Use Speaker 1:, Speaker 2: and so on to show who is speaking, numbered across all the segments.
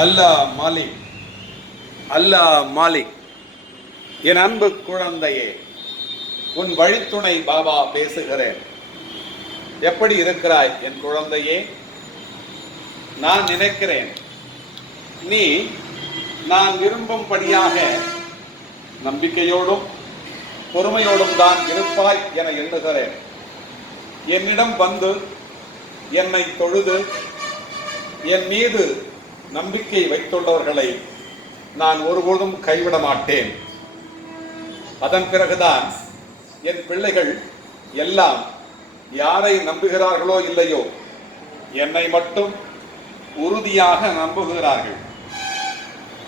Speaker 1: அல்லாஹ் மாலிக் அல்லாஹ் மாலிக் என் அன்பு குழந்தையே உன் வழித்துணை பாபா பேசுகிறேன். எப்படி இருக்கிறாய் என் குழந்தையே? நான் நினைக்கிறேன். நீ நான் விரும்பும்படியாக நம்பிக்கையோடும் பொறுமையோடும் தான் இருப்பாய் என எண்ணுகிறேன். என்னிடம் வந்து என்னை தொழுது என் மீது நம்பிக்கை வைத்துள்ளவர்களை நான் ஒருபோதும் கைவிட மாட்டேன். அதன் பிறகுதான் என் பிள்ளைகள் எல்லாம் யாரை நம்புகிறார்களோ இல்லையோ என்னை மட்டும் உறுதியாக நம்புகிறார்கள்.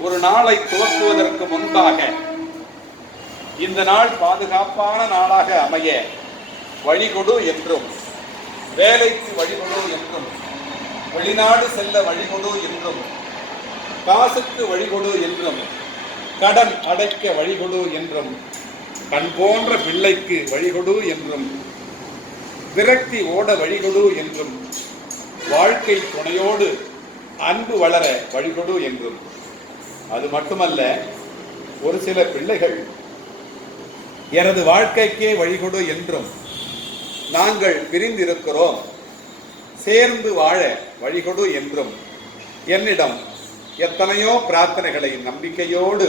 Speaker 1: ஒரு நாளை துவக்குவதற்கு முன்பாக இந்த நாள் பாதுகாப்பான நாளாக அமைய வழிகொடு என்றும் வேலைக்கு வழிகொடு என்றும் வெளிநாடு செல்ல வழிகொடு என்றும் காசுக்கு வழிகொடு என்றும் கடன் அடைக்க வழிகொடு என்றும் கண் போன்ற பிள்ளைக்கு வழிகொடு என்றும் விரக்தி ஓட வழிகொடு என்றும் வாழ்க்கை துணையோடு அன்பு வளர வழிகொடு என்றும். அது மட்டுமல்ல ஒரு சில பிள்ளைகள் எனது வாழ்க்கைக்கே வழிகொடு என்றும் நாங்கள் பிரிந்திருக்கிறோம். சேர்ந்து வாழ வழிகொடு என்றும் என்னிடம் எத்தனையோ பிரார்த்தனைகளை நம்பிக்கையோடு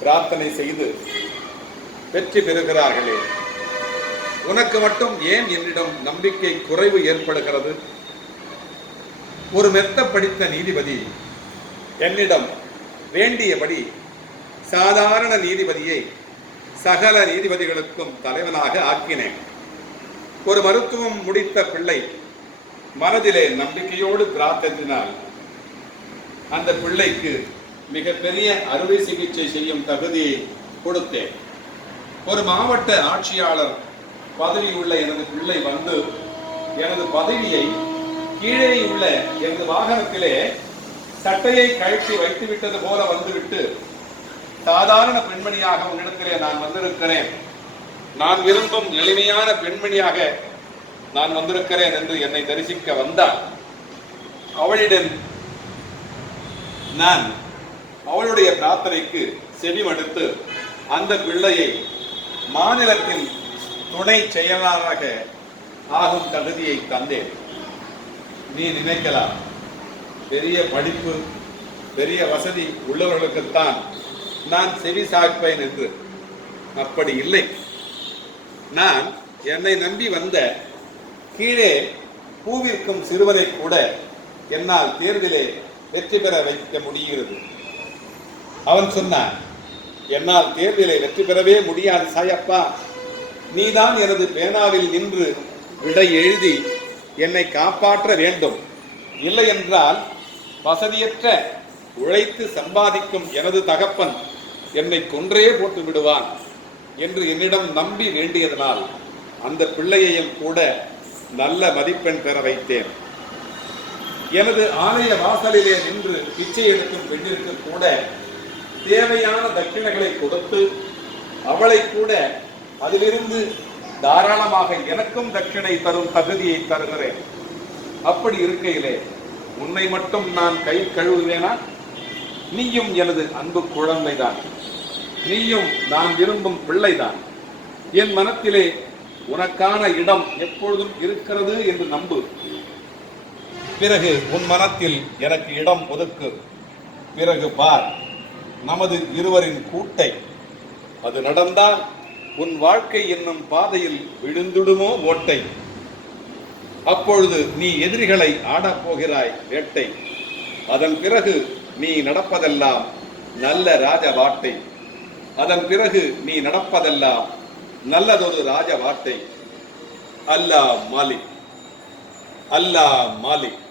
Speaker 1: பிரார்த்தனை செய்து வெற்றி பெறுகிறார்களே. உனக்கு மட்டும் ஏன் என்னிடம் நம்பிக்கை குறைவு ஏற்படுகிறது? ஒரு மெத்த படித்த நீதிபதி என்னிடம் வேண்டியபடி சாதாரண நீதிபதியை சகல நீதிபதிகளுக்கும் தலைவனாக ஆக்கினேன். ஒரு மருத்துவம் முடித்த பிள்ளை மனதிலே நம்பிக்கையோடு பிரார்த்தத்தினால் அந்த பிள்ளைக்கு மிகப்பெரிய அறுவை சிகிச்சை செய்யும் தகுதியை கொடுத்தேன். ஒரு மாவட்ட ஆட்சியாளர் பதவி உள்ள எனது பிள்ளை வந்து எனது பதவியை கீழே உள்ள எனது வாகனத்திலே சட்டையை கழற்றி வைத்து விட்டது போல வந்துவிட்டு சாதாரண பெண்மணியாக உன்னிடத்திலே நான் வந்திருக்கிறேன். நான் விரும்பும் எளிமையான பெண்மணியாக நான் வந்திருக்கிறேன் என்று என்னை தரிசிக்க வந்தாள். அவளிடம் நான் அவளுடைய பிரார்த்தனைக்கு செவிமடுத்து அந்த பிள்ளையை மாநிலத்தின் துணை செயலாளராக ஆகும் தகுதியை தந்தேன். நீ நினைக்கலாம் பெரிய படிப்பு பெரிய வசதி உள்ளவர்களுக்குத்தான் நான் செவி சாய்ப்பேன் என்று. அப்படி இல்லை. நான் என்னை நம்பி வந்த கீழே பூவிற்கும் சிறுவரை கூட என்னால் தேர்விலே வெற்றி பெற வைக்க முடிகிறது. அவன் சொன்னான் என்னால் தேர்விலே வெற்றி பெறவே முடியாது சாயப்பா. நீதான் எனது பேனாவில் நின்று விடை எழுதி என்னை காப்பாற்ற வேண்டும். இல்லை என்றால் வசதியற்ற உழைத்து சம்பாதிக்கும் எனது தகப்பன் என்னை கொன்றே போட்டு விடுவான் என்று என்னிடம் நம்பி வேண்டியதனால் அந்த பிள்ளையையும் கூட நல்ல மதிப்பெண் பெற வைத்தேன். எனது ஆலய வாசலிலே நின்று பிச்சை எடுக்கும் பெண்ணிற்கு கூட தேவையான தட்சிணைகளை கொடுத்து அவளை கூட அதிலிருந்து தாராளமாக எனக்கும் தட்சிணை தரும் தகுதியை தருகிறேன். அப்படி இருக்கையிலே உன்னை மட்டும் நான் கை கழுவுவேனா? நீயும் எனது அன்பு குழந்தைதான். நீயும் நான் விரும்பும் பிள்ளைதான். என் மனத்திலே உனக்கான இடம் எப்பொழுதும் இருக்கிறது என்று நம்பு. பிறகு உன் மனத்தில் எனக்கு இடம் ஒதுக்கு. பிறகு பார் நமது இருவரின் கூட்டை. அது நடந்தால் உன் வாழ்க்கை என்னும் பாதையில் விழுந்துடுமோ ஓட்டை. அப்பொழுது நீ எதிரிகளை ஆடப் போகிறாய் வேட்டை. அதன் பிறகு நீ நடப்பதெல்லாம் நல்ல ராஜ வாட்டை. அதன் பிறகு நீ நடப்பதெல்லாம் நல்லதொரு ராஜ வார்த்தை. அல்லா மாலிக். அல்லா மாலிக்.